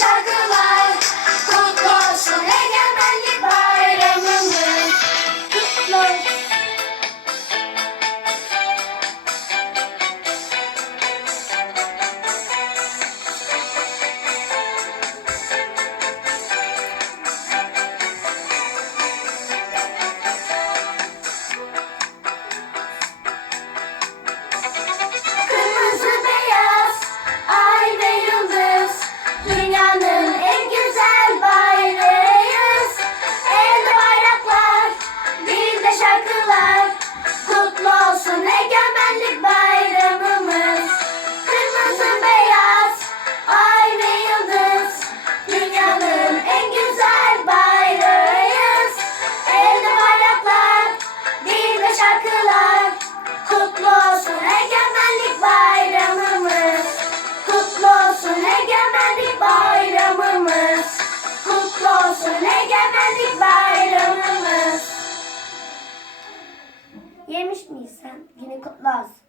şarkı 23 Nisan günü kutlu olsun.